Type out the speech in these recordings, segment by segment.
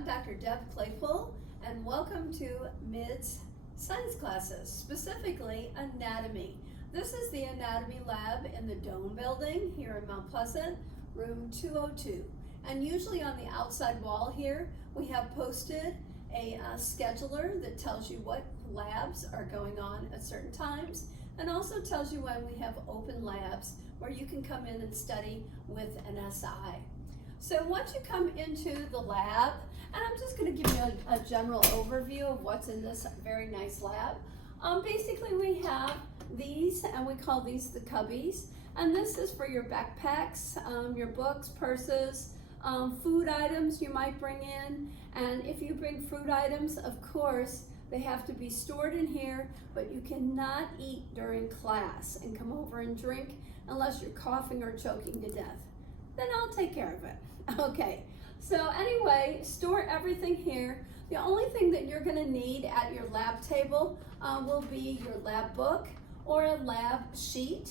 I'm Dr. Deb Claypool, and welcome to MIDS science classes, specifically anatomy. This is the anatomy lab in the Dome building here in Mount Pleasant, room 202. And usually on the outside wall here, we have posted a scheduler that tells you what labs are going on at certain times, and also tells you when we have open labs where you can come in and study with an SI. So once you come into the lab, and I'm just going to give you a general overview of what's in this very nice lab. Basically we have these, and we call these the cubbies, and this is for your backpacks, your books, purses, food items you might bring in. And if you bring food items, of course, they have to be stored in here, but you cannot eat during class and come over and drink unless you're coughing or choking to death. Then I'll take care of it. Okay, so anyway, store everything here. The only thing that you're gonna need at your lab table will be your lab book or a lab sheet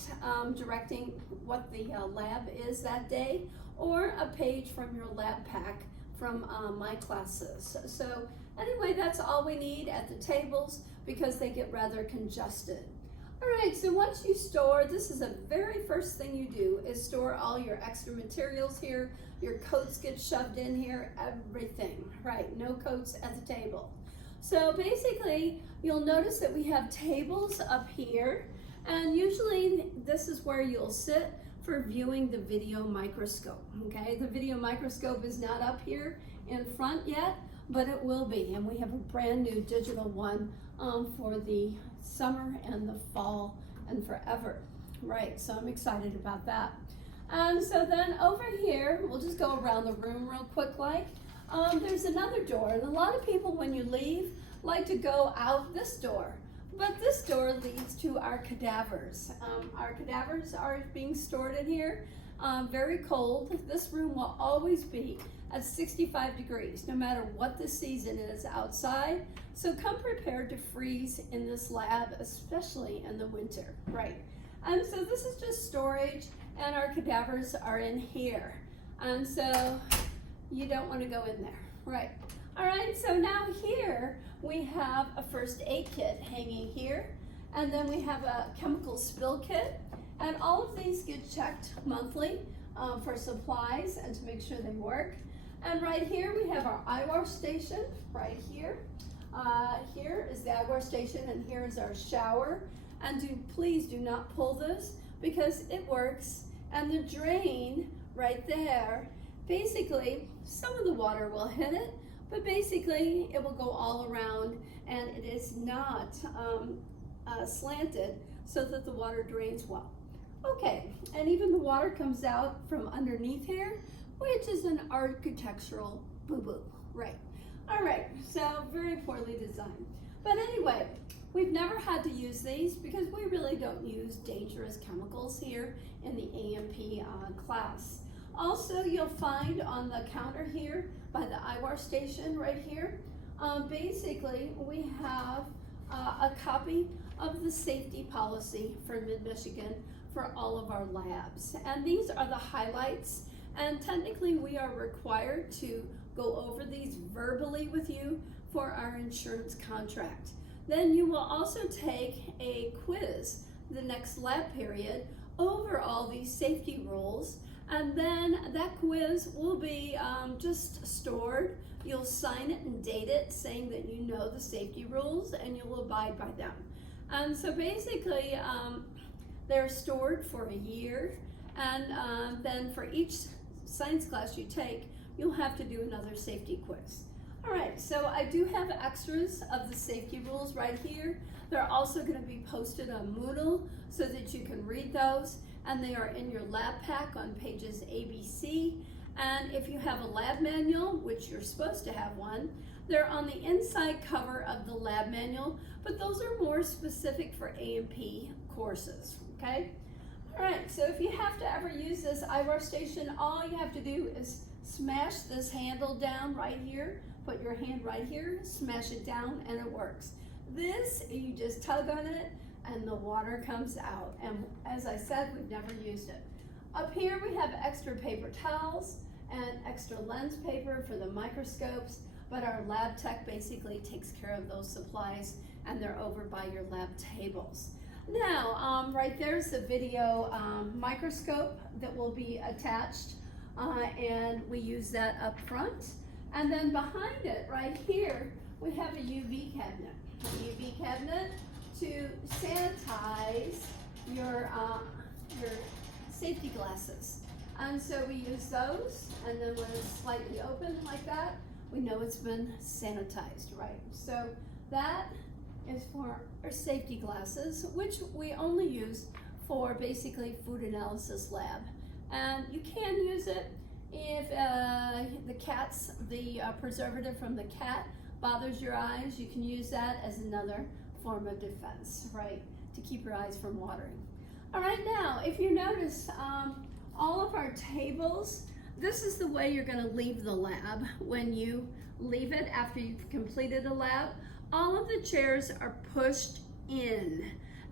directing what the lab is that day, or a page from your lab pack from my classes. So anyway, that's all we need at the tables because they get rather congested. All right, so once you store, this is the very first thing you do is store all your extra materials here. Your coats get shoved in here, everything, right? No coats at the table. So basically, you'll notice that we have tables up here, and usually this is where you'll sit for viewing the video microscope, okay? The video microscope is not up here in front yet, but it will be, and we have a brand new digital one for the summer and the fall and forever, right? So I'm excited about that. And so then over here, we'll just go around the room real quick like. There's another door, and a lot of people when you leave like to go out this door, but this door leads to our cadavers. Our cadavers are being stored in here, very cold. This room will always be at 65 degrees, no matter what the season is outside. So come prepared to freeze in this lab, especially in the winter, right? And so this is just storage, and our cadavers are in here. And so you don't want to go in there, right? All right, so now here we have a first aid kit hanging here, and then we have a chemical spill kit, and all of these get checked monthly for supplies and to make sure they work. And right here we have our eye wash station, right here. Here is the eye wash station, and here is our shower. And please do not pull this because it works. And the drain right there, basically some of the water will hit it, but basically it will go all around, and it is not slanted so that the water drains well. Okay, and even the water comes out from underneath here, which is an architectural boo-boo, right? All right, so very poorly designed. But anyway, we've never had to use these because we really don't use dangerous chemicals here in the A&P class. Also, you'll find on the counter here by the eye wash station right here, basically we have a copy of the safety policy for Mid-Michigan for all of our labs. And these are the highlights. And technically we are required to go over these verbally with you for our insurance contract. Then you will also take a quiz the next lab period over all these safety rules, and then that quiz will be just stored. You'll sign it and date it saying that you know the safety rules and you'll abide by them. And so basically they're stored for a year, and then for each science class you take, you'll have to do another safety quiz. All right, so I do have extras of the safety rules right here. They're also going to be posted on Moodle so that you can read those, and they are in your lab pack on pages ABC. And if you have a lab manual, which you're supposed to have one, they're on the inside cover of the lab manual, but those are more specific for A&P courses, okay? All right, so if you have to ever use this eye wash station, all you have to do is smash this handle down right here, put your hand right here, smash it down, and it works. This, you just tug on it, and the water comes out. And as I said, we've never used it. Up here we have extra paper towels and extra lens paper for the microscopes. but our lab tech basically takes care of those supplies, and they're over by your lab tables. Now, right there's the video microscope that will be attached, and we use that up front. And then behind it, right here, we have a UV cabinet. A UV cabinet to sanitize your safety glasses. And so we use those, and then when it's slightly open like that, we know it's been sanitized, right? So that is for our safety glasses, which we only use for basically food analysis lab. And you can use it if the preservative from the cat bothers your eyes. You can use that as another form of defense, right? To keep your eyes from watering. All right, now, if you notice, all of our tables, this is the way you're gonna leave the lab. When you leave it after you've completed a lab, all of the chairs are pushed in.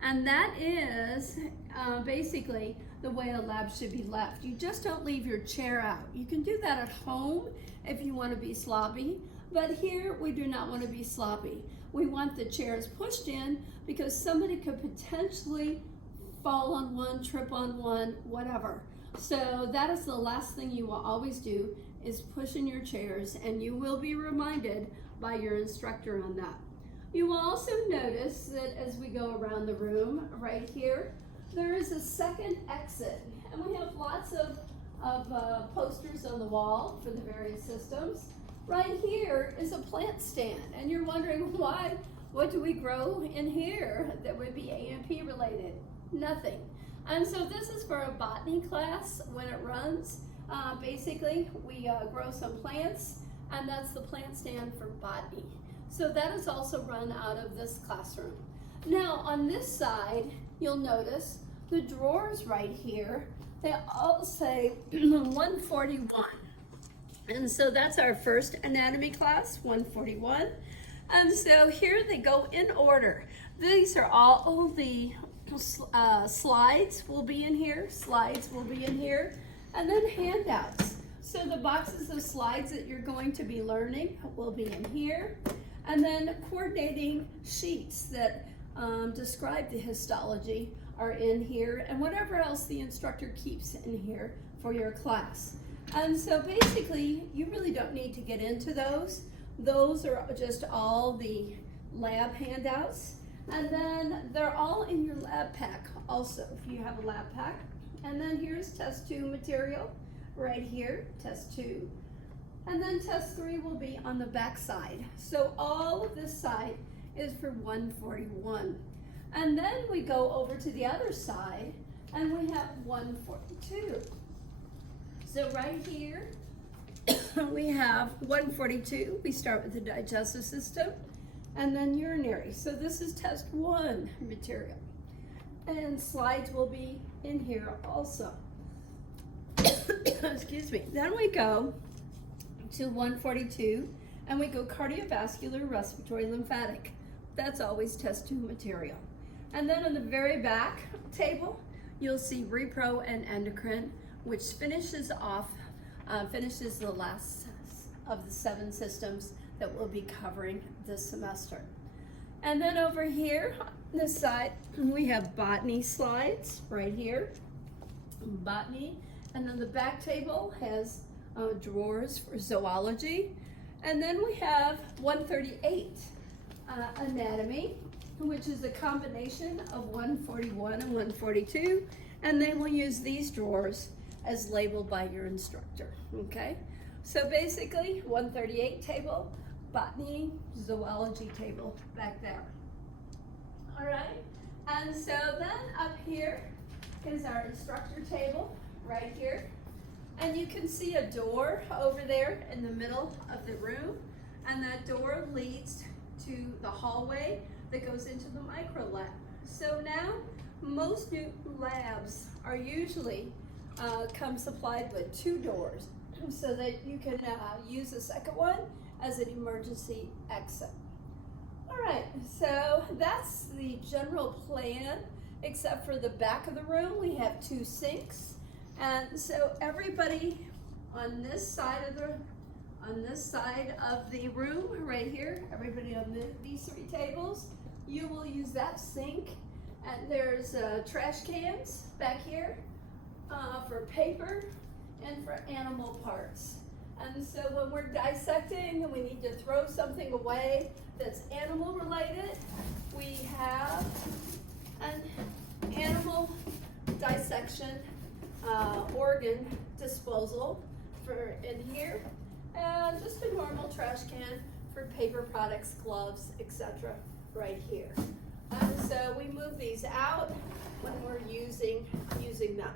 And that is basically the way a lab should be left. You just don't leave your chair out. You can do that at home if you want to be sloppy, but here we do not want to be sloppy. We want the chairs pushed in because somebody could potentially fall on one, trip on one, whatever. So that is the last thing you will always do, is push in your chairs, and you will be reminded by your instructor on that. You will also notice that as we go around the room, right here, there is a second exit, and we have lots of posters on the wall for the various systems. Right here is a plant stand, and you're wondering why, what do we grow in here that would be A&P related? Nothing. And so this is for a botany class when it runs. Basically, we grow some plants, and that's the plant stand for botany. So that is also run out of this classroom. Now on this side, you'll notice the drawers right here, they all say 141. And so that's our first anatomy class, 141. And so here they go in order. These are all the slides will be in here, and then handouts. So the boxes of slides that you're going to be learning will be in here. And then coordinating sheets that describe the histology are in here, and whatever else the instructor keeps in here for your class. And so basically, you really don't need to get into those. Those are just all the lab handouts. And then they're all in your lab pack also, if you have a lab pack. And then here's test 2 material right here, test 2. And then test 3 will be on the back side. So all of this side is for 141. And then we go over to the other side and we have 142. So right here, we have 142. We start with the digestive system and then urinary. So this is test 1 material. And slides will be in here also. Excuse me. Then we go to 142 and we go cardiovascular, respiratory, lymphatic. That's always test 2 material. And then on the very back table, you'll see repro and endocrine, which finishes off, finishes the last of the 7 systems that we'll be covering this semester. And then over here, on this side, we have botany slides right here, botany. And then the back table has drawers for zoology. And then we have 138, anatomy, which is a combination of 141 and 142. And then we'll use these drawers as labeled by your instructor, okay? So basically, 138 table, botany, zoology table back there. All right, and so then up here is our instructor table right here. And you can see a door over there in the middle of the room, and that door leads to the hallway that goes into the micro lab. So now, most new labs are usually come supplied with 2 doors so that you can use the second one as an emergency exit. All right, so that's the general plan, except for the back of the room, we have 2 sinks. And so everybody on this side of the On this side of the room, right here, everybody on these three tables, you will use that sink. And there's trash cans back here for paper and for animal parts. And so when we're dissecting and we need to throw something away that's animal related, we have an animal dissection organ disposal for in here, and just a normal trash can for paper products, gloves, etc. right here. And so we move these out when we're using them.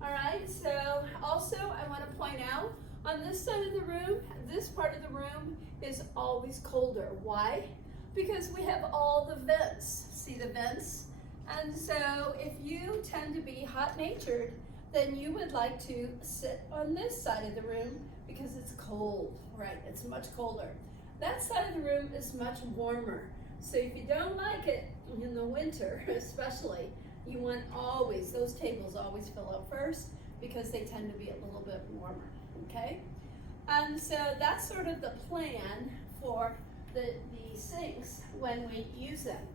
All right, so also I want to point out on this side of the room, this part of the room is always colder. Why? Because we have all the vents. See the vents? And so if you tend to be hot-natured, then you would like to sit on this side of the room because it's cold, right? It's much colder. That side of the room is much warmer. So if you don't like it in the winter, especially, you want always, those tables always fill up first because they tend to be a little bit warmer, okay? And so that's sort of the plan for the sinks when we use them.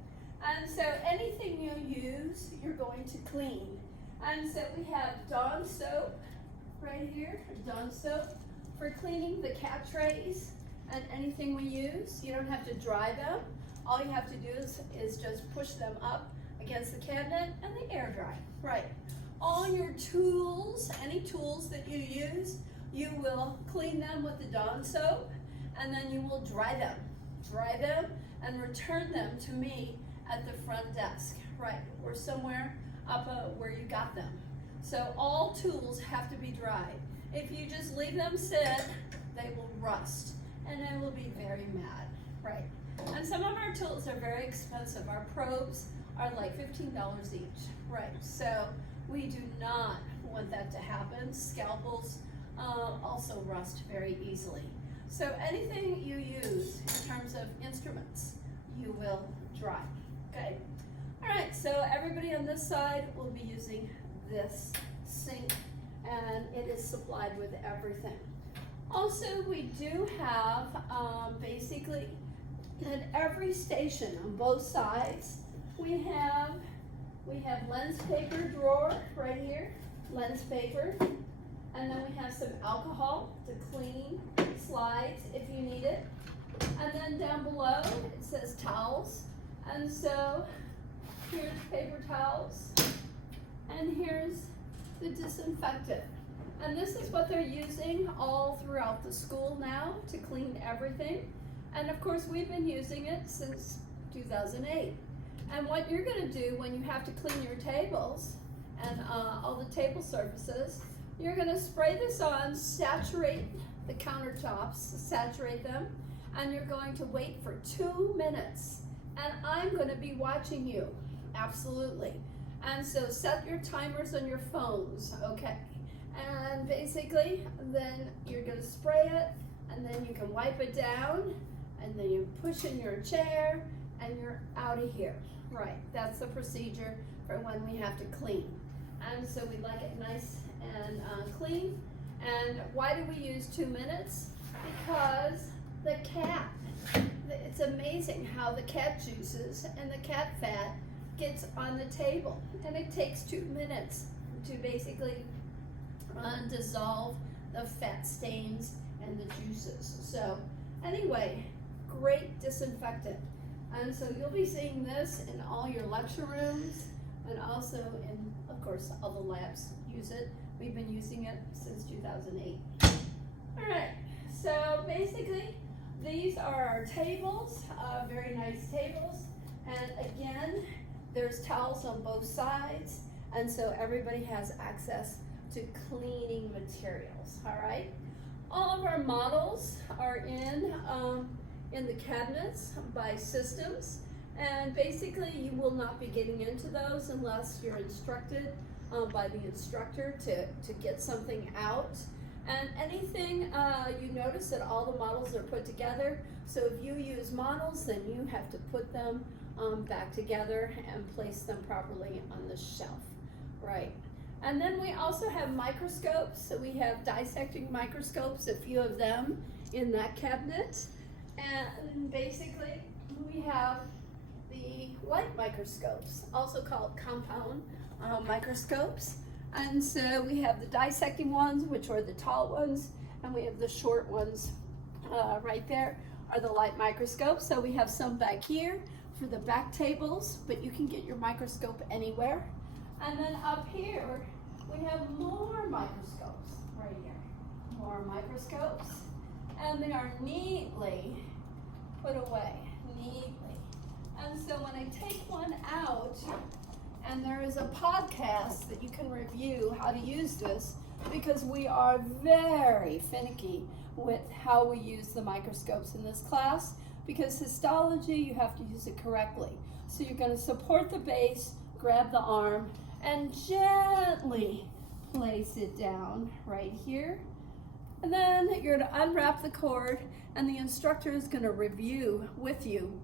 And so anything you use, you're going to clean. And so we have Dawn soap right here, Dawn soap for cleaning the cat trays and anything we use. You don't have to dry them. All you have to do is just push them up against the cabinet and they air dry, right? All your tools, any tools that you use, you will clean them with the Dawn soap and then you will dry them and return them to me at the front desk, right? Or somewhere up where you got them. So all tools have to be dried. If you just leave them sit, they will rust and I will be very mad, right? And some of our tools are very expensive. Our probes are like $15 each, right? So we do not want that to happen. Scalpels also rust very easily. So anything you use in terms of instruments, you will dry, okay? All right, so everybody on this side will be using this sink and it is supplied with everything. Also, we do have basically at every station on both sides, we have lens paper drawer right here, lens paper, and then we have some alcohol to clean slides if you need it. And then down below it says towels, and so here's paper towels, and here's the disinfectant. And this is what they're using all throughout the school now to clean everything. And of course, we've been using it since 2008. And what you're gonna do when you have to clean your tables and all the table surfaces, you're gonna spray this on, saturate the countertops, saturate them, and you're going to wait for 2 minutes. And I'm gonna be watching you, absolutely. And so set your timers on your phones, okay? And basically, then you're gonna spray it, and then you can wipe it down, and then you push in your chair, and you're out of here. Right, that's the procedure for when we have to clean. And so we like it nice and clean. And why do we use 2 minutes? Because the cat, it's amazing how the cat juices and the cat fat gets on the table. And it takes 2 minutes to basically dissolve the fat stains and the juices. So anyway, great disinfectant. And so you'll be seeing this in all your lecture rooms and also in, of course, all the labs use it. We've been using it since 2008. All right, so basically these are our tables, very nice tables. And again, there's towels on both sides. And so everybody has access to cleaning materials, all right? All of our models are in the cabinets by systems, and basically you will not be getting into those unless you're instructed by the instructor to get something out. And anything, you notice that all the models are put together, so if you use models, then you have to put them back together and place them properly on the shelf, right? And then we also have microscopes, so we have dissecting microscopes, a few of them in that cabinet. And basically, we have the light microscopes, also called compound microscopes. And so we have the dissecting ones, which are the tall ones, and we have the short ones right there are the light microscopes. So we have some back here for the back tables, but you can get your microscope anywhere. And then up here, we have more microscopes right here. More microscopes, and they are neatly put away, neatly. And so when I take one out, and there is a podcast that you can review how to use this, because we are very finicky with how we use the microscopes in this class, because histology, you have to use it correctly. So you're going to support the base, grab the arm, and gently place it down right here. And then you're going to unwrap the cord, and the instructor is going to review with you,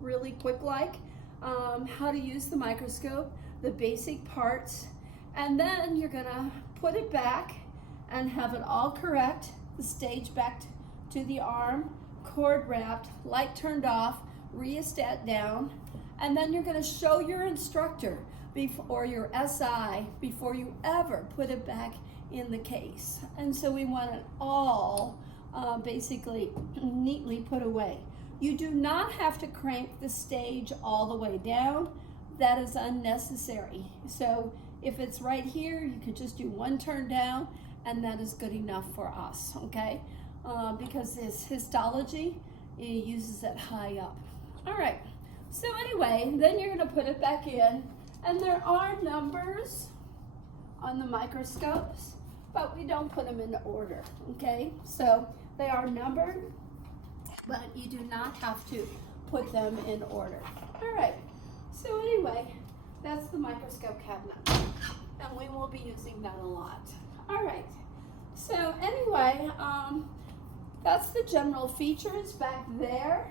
really quick like, how to use the microscope, the basic parts, and then you're going to put it back and have it all correct, the stage back to the arm, cord wrapped, light turned off, rheostat down, and then you're going to show your instructor or your SI before you ever put it back in the case. And so we want it all basically neatly put away. You do not have to crank the stage all the way down. That is unnecessary. So if it's right here, you could just do one turn down, and that is good enough for us, okay? Because this histology, it uses it high up. All right, so anyway, then you're gonna put it back in, and there are numbers on the microscopes, but we don't put them in order, okay? So they are numbered, but you do not have to put them in order. All right, so anyway, that's the microscope cabinet, and we will be using that a lot. All right, so anyway, that's the general features back there.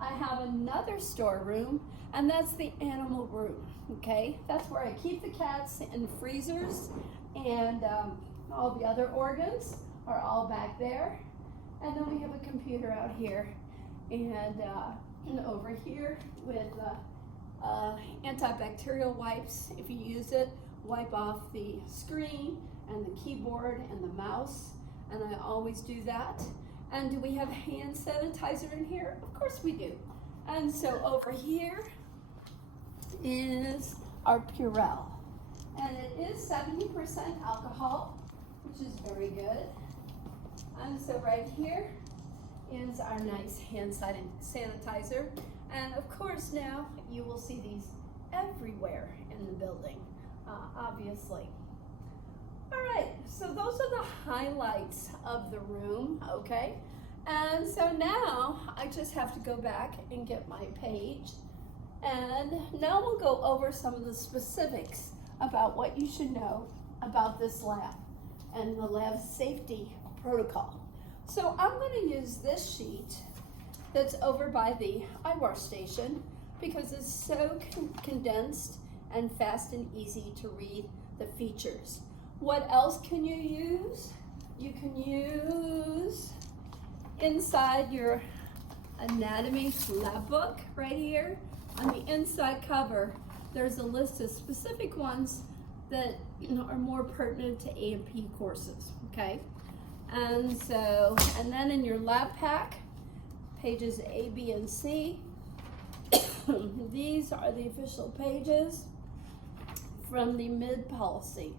I have another storeroom, and that's the animal room, okay? That's where I keep the cats in freezers, and all the other organs are all back there. And then we have a computer out here, and over here with antibacterial wipes. If you use it, wipe off the screen and the keyboard and the mouse, and I always do that. And do we have hand sanitizer in here? Of course we do. And so over here is our Purell, and it is 70% alcohol, which is very good. And so right here is our nice hand sanitizer. And of course now you will see these everywhere in the building, obviously. All right, so those are the highlights of the room, okay? And so now I just have to go back and get my page. And now we'll go over some of the specifics about what you should know about this lab and the lab safety protocol. So I'm going to use this sheet that's over by the IWAR station because it's so condensed and fast and easy to read the features. What else can you use? You can use inside your anatomy lab book right here. On the inside cover, there's a list of specific ones that are more pertinent to A&P courses, okay? And so, and then in your lab pack, pages A, B, and C, these are the official pages from the MID policy.